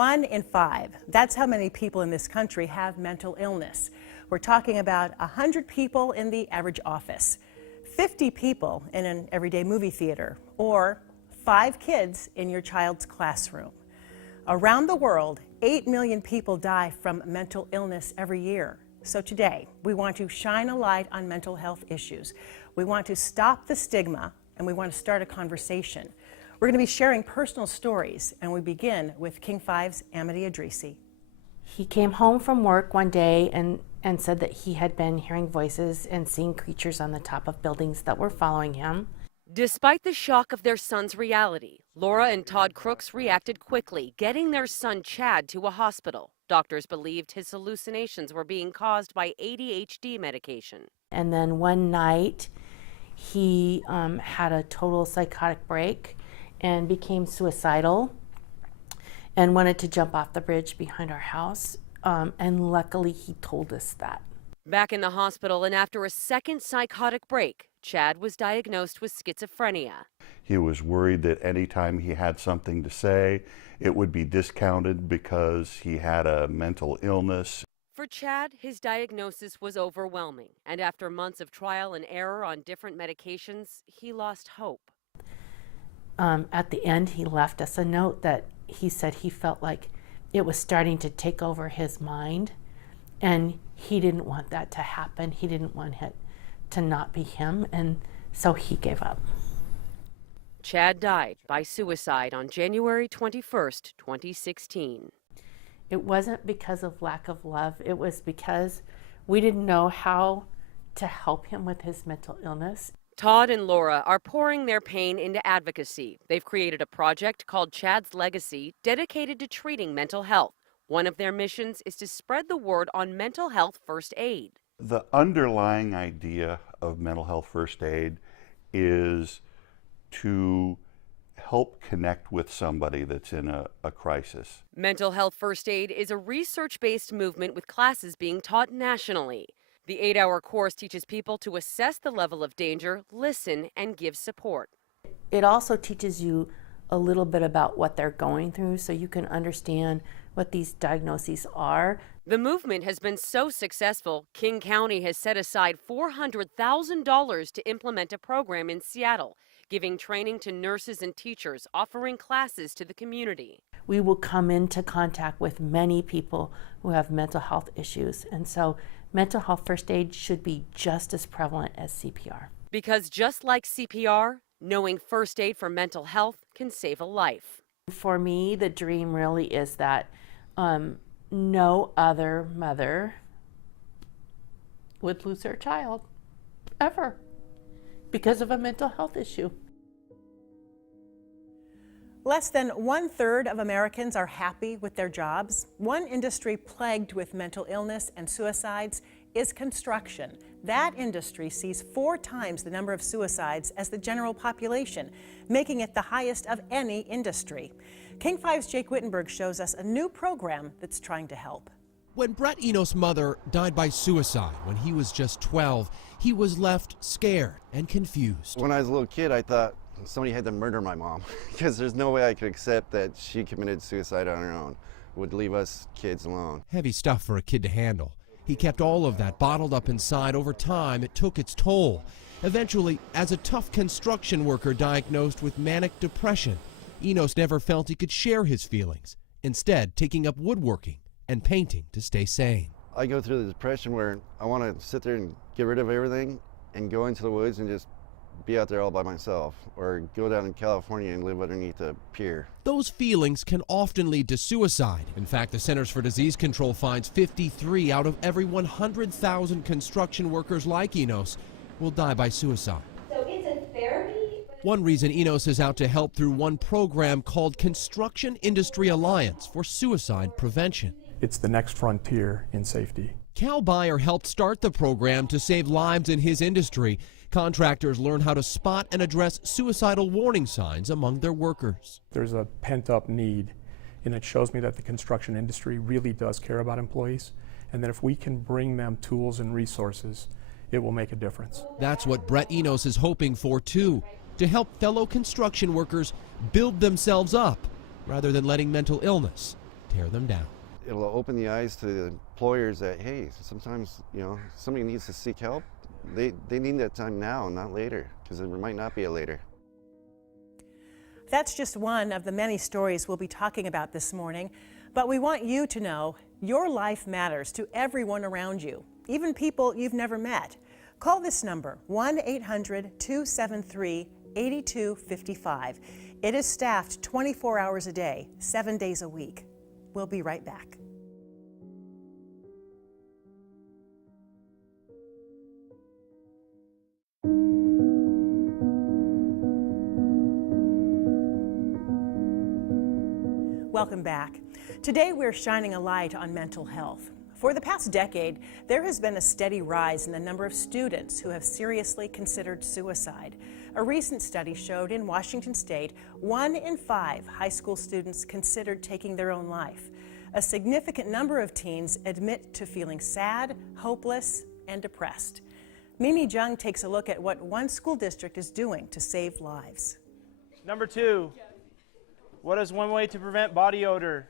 1 in 5. That's how many people in this country have mental illness. We're talking about 100 people in the average office, 50 people in an everyday movie theater, or 5 kids in your child's classroom. Around the world, 8 million people die from mental illness every year. So today, we want to shine a light on mental health issues. We want to stop the stigma, and we want to start a conversation. We're going to be sharing personal stories, and we begin with King 5's Amity Idrisi. He came home from work one day and said that he had been hearing voices and seeing creatures on the top of buildings that were following him. Despite the shock of their son's reality, Laura and Todd Crooks reacted quickly, getting their son Chad to a hospital. Doctors believed his hallucinations were being caused by ADHD medication. And then one night, he had a total psychotic break and became suicidal and wanted to jump off the bridge behind our house. And luckily, he told us that. Back in the hospital, and after a second psychotic break, Chad was diagnosed with schizophrenia. He was worried that anytime he had something to say, it would be discounted because he had a mental illness. For Chad, his diagnosis was overwhelming, and after months of trial and error on different medications, he lost hope. At the end, he left us a note that he said he felt like it was starting to take over his mind, and he didn't want that to happen. He didn't want it to not be him, and so he gave up. Chad died by suicide on January 21st, 2016. It wasn't because of lack of love. It was because we didn't know how to help him with his mental illness. Todd and Laura are pouring their pain into advocacy. They've created a project called Chad's Legacy, dedicated to treating mental health. One of their missions is to spread the word on mental health first aid. The underlying idea of mental health first aid is to help connect with somebody that's in a crisis. Mental health first aid is a research-based movement with classes being taught nationally. The 8-hour course teaches people to assess the level of danger, listen, and give support. It also teaches you a little bit about what they're going through so you can understand what these diagnoses are. The movement has been so successful, King County has set aside $400,000 to implement a program in Seattle, giving training to nurses and teachers, offering classes to the community. We will come into contact with many people who have mental health issues, and so mental health first aid should be just as prevalent as CPR. Because just like CPR, knowing first aid for mental health can save a life. For me, the dream really is that no other mother would lose their child, ever, because of a mental health issue. Less than 1/3 of Americans are happy with their jobs. One industry plagued with mental illness and suicides is construction. That industry sees 4 times the number of suicides as the general population, making it the highest of any industry. King 5's Jake Wittenberg shows us a new program that's trying to help. When Brett Enos' mother died by suicide when he was just 12, he was left scared and confused. When I was a little kid, I thought somebody had to murder my mom because there's no way I could accept that she committed suicide on her own, would leave us kids alone. Heavy stuff for a kid to handle. He kept all of that bottled up inside. Over time, it took its toll. Eventually, as a tough construction worker diagnosed with manic depression, Enos never felt he could share his feelings, instead taking up woodworking and painting to stay sane. I go through the depression where I want to sit there and get rid of everything and go into the woods and just be out there all by myself, or go down in California and live underneath a pier. Those feelings can often lead to suicide. In fact, the Centers for Disease Control finds 53 out of every 100,000 construction workers like Enos will die by suicide. So it's a therapy? One reason Enos is out to help through one program called Construction Industry Alliance for Suicide Prevention. It's the next frontier in safety. Cal Beyer helped start the program to save lives in his industry. Contractors learn how to spot and address suicidal warning signs among their workers. There's a pent-up need, and it shows me that the construction industry really does care about employees, and that if we can bring them tools and resources, it will make a difference. That's what Brett Enos is hoping for too, to help fellow construction workers build themselves up rather than letting mental illness tear them down. It'll open the eyes to the employers that, hey, sometimes, somebody needs to seek help. They need that time now, not later, because there might not be a later. That's just one of the many stories we'll be talking about this morning, but we want you to know your life matters to everyone around you, even people you've never met. Call this number, 1-800-273-8255. It is staffed 24 hours a day, 7 days a week. We'll be right back. Welcome back. Today we're shining a light on mental health. For the past decade, there has been a steady rise in the number of students who have seriously considered suicide. A recent study showed in Washington State, 1 in 5 high school students considered taking their own life. A significant number of teens admit to feeling sad, hopeless, and depressed. Mimi Jung takes a look at what one school district is doing to save lives. Number 2, what is one way to prevent body odor?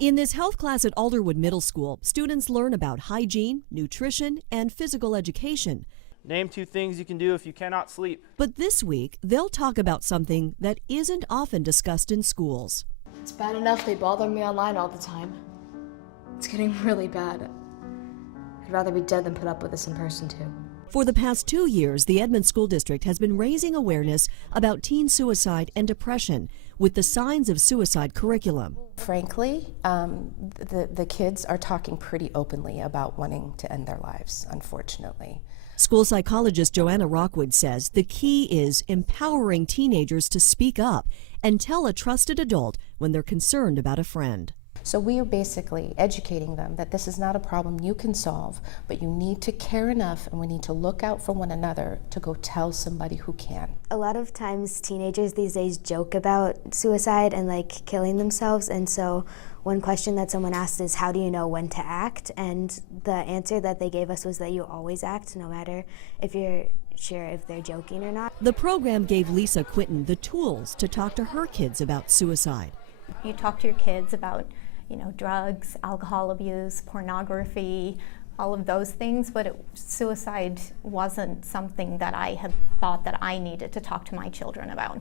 In this health class at Alderwood Middle School, students learn about hygiene, nutrition, and physical education. Name 2 things you can do if you cannot sleep. But this week, they'll talk about something that isn't often discussed in schools. It's bad enough they bother me online all the time. It's getting really bad. I'd rather be dead than put up with this in person, too. For the past 2 years, the Edmond School District has been raising awareness about teen suicide and depression with the Signs of Suicide curriculum. Frankly, the kids are talking pretty openly about wanting to end their lives, unfortunately. School psychologist Joanna Rockwood says the key is empowering teenagers to speak up and tell a trusted adult when they're concerned about a friend. So we are basically educating them that this is not a problem you can solve, but you need to care enough and we need to look out for one another to go tell somebody who can. A lot of times teenagers these days joke about suicide and like killing themselves, and so one question that someone asked is, how do you know when to act? And the answer that they gave us was that you always act, no matter if you're sure if they're joking or not. The program gave Lisa Quinton the tools to talk to her kids about suicide. You talk to your kids about drugs, alcohol abuse, pornography, all of those things, but suicide wasn't something that I had thought that I needed to talk to my children about.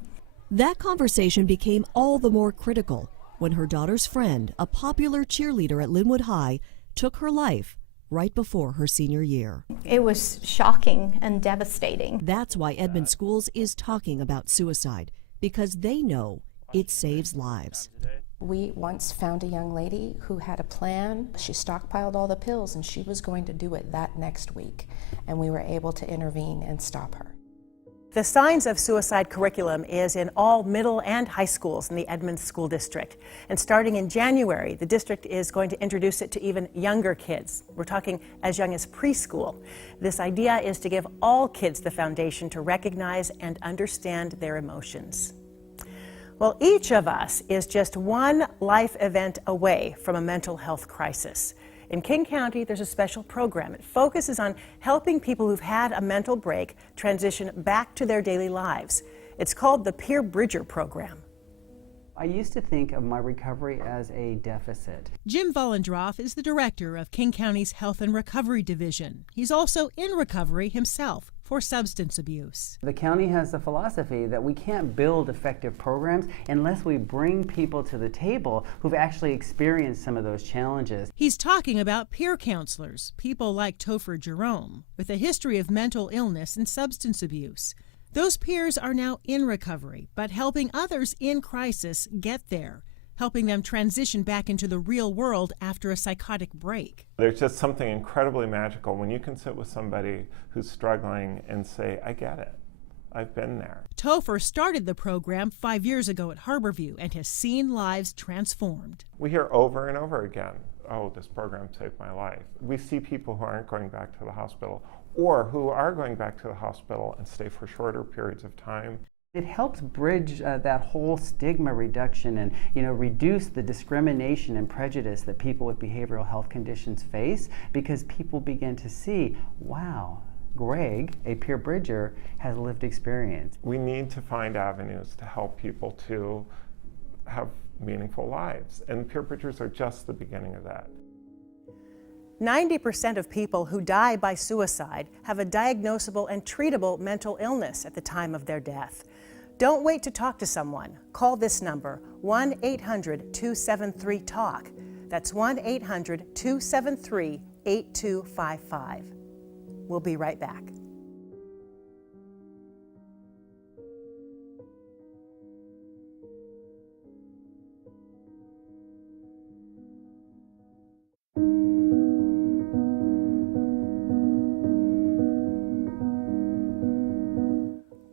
That conversation became all the more critical when her daughter's friend, a popular cheerleader at Linwood High, took her life right before her senior year. It was shocking and devastating. That's why Edmond Schools is talking about suicide, because they know it saves lives. We once found a young lady who had a plan. She stockpiled all the pills and she was going to do it that next week. And we were able to intervene and stop her. The Signs of Suicide curriculum is in all middle and high schools in the Edmond School District. And starting in January, the district is going to introduce it to even younger kids. We're talking as young as preschool. This idea is to give all kids the foundation to recognize and understand their emotions. Well, each of us is just one life event away from a mental health crisis. In King County, there's a special program. It focuses on helping people who've had a mental break transition back to their daily lives. It's called the Peer Bridger Program. I used to think of my recovery as a deficit. Jim Vollendroff is the director of King County's Health and Recovery Division. He's also in recovery himself for substance abuse. The county has the philosophy that we can't build effective programs unless we bring people to the table who've actually experienced some of those challenges. He's talking about peer counselors, people like Topher Jerome, with a history of mental illness and substance abuse. Those peers are now in recovery, but helping others in crisis get there, helping them transition back into the real world after a psychotic break. There's just something incredibly magical when you can sit with somebody who's struggling and say, I get it. I've been there. Topher started the program 5 years ago at Harborview and has seen lives transformed. We hear over and over again, oh, this program saved my life. We see people who aren't going back to the hospital or who are going back to the hospital and stay for shorter periods of time. It helps bridge that whole stigma reduction and reduce the discrimination and prejudice that people with behavioral health conditions face, because people begin to see, wow, Greg, a peer bridger, has lived experience. We need to find avenues to help people to have meaningful lives. And Peer Bridgers are just the beginning of that. 90% of people who die by suicide have a diagnosable and treatable mental illness at the time of their death. Don't wait to talk to someone. Call this number, 1-800-273-TALK. That's 1-800-273-8255. We'll be right back.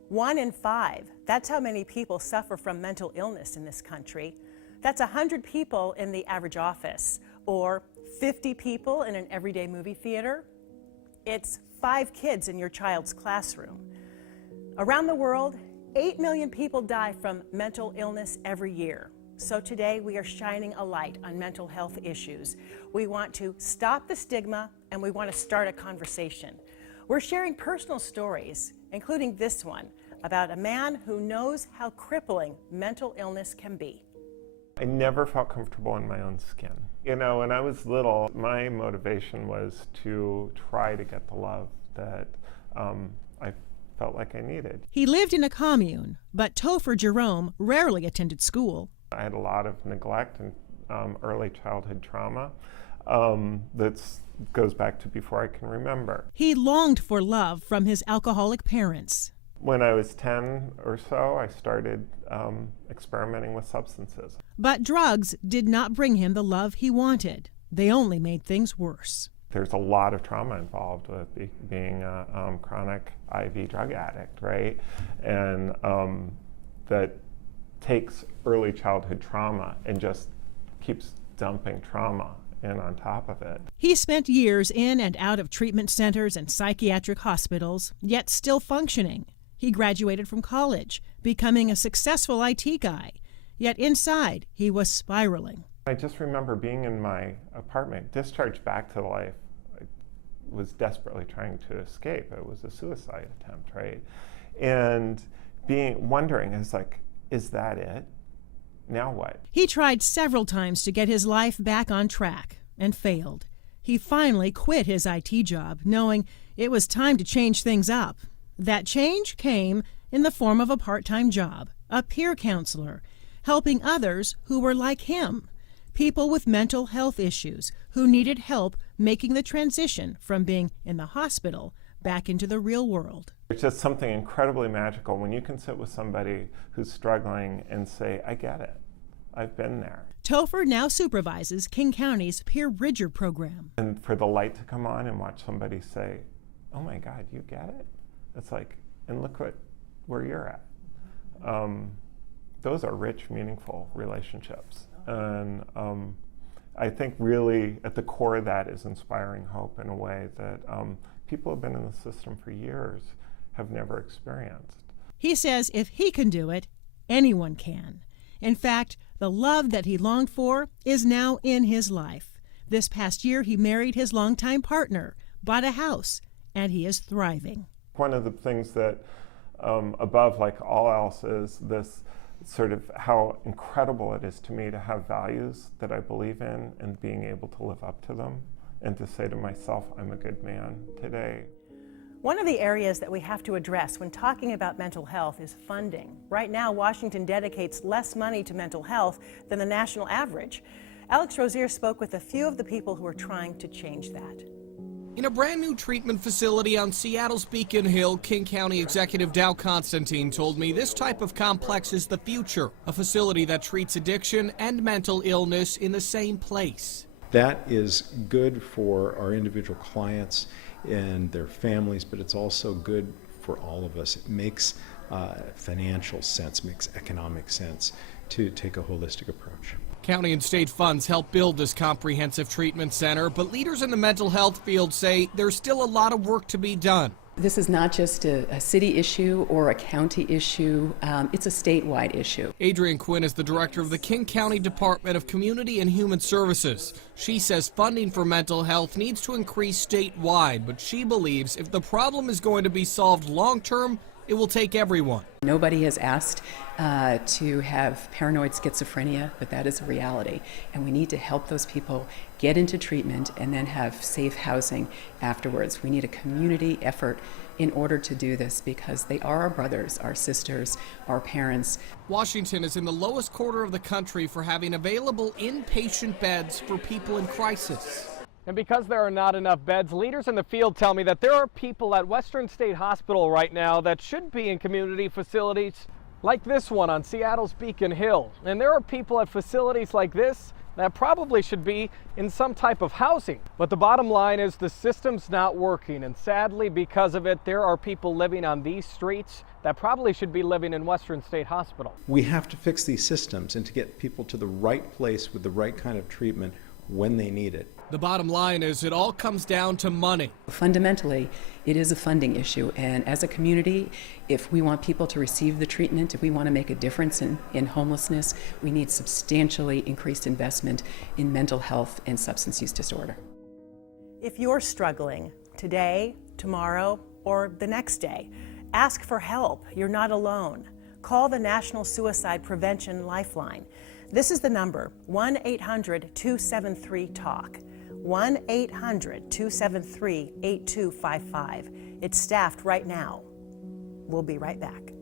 One in 5. That's how many people suffer from mental illness in this country. That's 100 people in the average office, or 50 people in an everyday movie theater. It's 5 kids in your child's classroom. Around the world, 8 million people die from mental illness every year. So today we are shining a light on mental health issues. We want to stop the stigma and we want to start a conversation. We're sharing personal stories, including this one, about a man who knows how crippling mental illness can be. I never felt comfortable in my own skin. You know, when I was little, my motivation was to try to get the love that I felt like I needed. He lived in a commune, but Topher Jerome rarely attended school. I had a lot of neglect and early childhood trauma that goes back to before I can remember. He longed for love from his alcoholic parents. When I was 10 or so, I started experimenting with substances. But drugs did not bring him the love he wanted. They only made things worse. There's a lot of trauma involved with being a chronic IV drug addict, right? And that takes early childhood trauma and just keeps dumping trauma in on top of it. He spent years in and out of treatment centers and psychiatric hospitals, yet still functioning. He graduated from college, becoming a successful IT guy, yet inside he was spiraling. I just remember being in my apartment, discharged back to life. I was desperately trying to escape. It was a suicide attempt, right? And wondering, is that it? Now what? He tried several times to get his life back on track and failed. He finally quit his IT job, knowing it was time to change things up. That change came in the form of a part-time job, a peer counselor, helping others who were like him, people with mental health issues who needed help making the transition from being in the hospital back into the real world. It's just something incredibly magical when you can sit with somebody who's struggling and say, I get it. I've been there. Topher now supervises King County's Peer Bridger program. And for the light to come on and watch somebody say, oh my God, you get it? It's like, and look where you're at. Those are rich, meaningful relationships. And I think really at the core of that is inspiring hope in a way that people who have been in the system for years have never experienced. He says if he can do it, anyone can. In fact, the love that he longed for is now in his life. This past year, he married his longtime partner, bought a house, and he is thriving. One of the things that above like all else is this sort of how incredible it is to me to have values that I believe in and being able to live up to them and to say to myself, I'm a good man today. One of the areas that we have to address when talking about mental health is funding. Right now, Washington dedicates less money to mental health than the national average. Alex Rozier spoke with a few of the people who are trying to change that. In a brand new treatment facility on Seattle's Beacon Hill, King County Executive Dow Constantine told me this type of complex is the future, a facility that treats addiction and mental illness in the same place. That is good for our individual clients and their families, but it's also good for all of us. It makes financial sense, makes economic sense to take a holistic approach. County and state funds help build this comprehensive treatment center, but leaders in the mental health field say there's still a lot of work to be done. This is not just a city issue or a county issue, it's a statewide issue. Adrienne Quinn is the director of the King County Department of Community and Human Services. She says funding for mental health needs to increase statewide, but she believes if the problem is going to be solved long-term, it will take everyone. Nobody has asked to have paranoid schizophrenia, but that is a reality. And we need to help those people get into treatment and then have safe housing afterwards. We need a community effort in order to do this because they are our brothers, our sisters, our parents. Washington is in the lowest quarter of the country for having available inpatient beds for people in crisis. And because there are not enough beds, leaders in the field tell me that there are people at Western State Hospital right now that should be in community facilities like this one on Seattle's Beacon Hill. And there are people at facilities like this that probably should be in some type of housing. But the bottom line is the system's not working. And sadly, because of it, there are people living on these streets that probably should be living in Western State Hospital. We have to fix these systems and to get people to the right place with the right kind of treatment when they need it. The bottom line is it all comes down to money. Fundamentally, it is a funding issue, and as a community, if we want people to receive the treatment, if we want to make a difference in homelessness, we need substantially increased investment in mental health and substance use disorder. If you're struggling today, tomorrow, or the next day, ask for help. You're not alone. Call the National Suicide Prevention Lifeline. This is the number, 1-800-273-TALK. 1-800-273-8255. It's staffed right now. We'll be right back.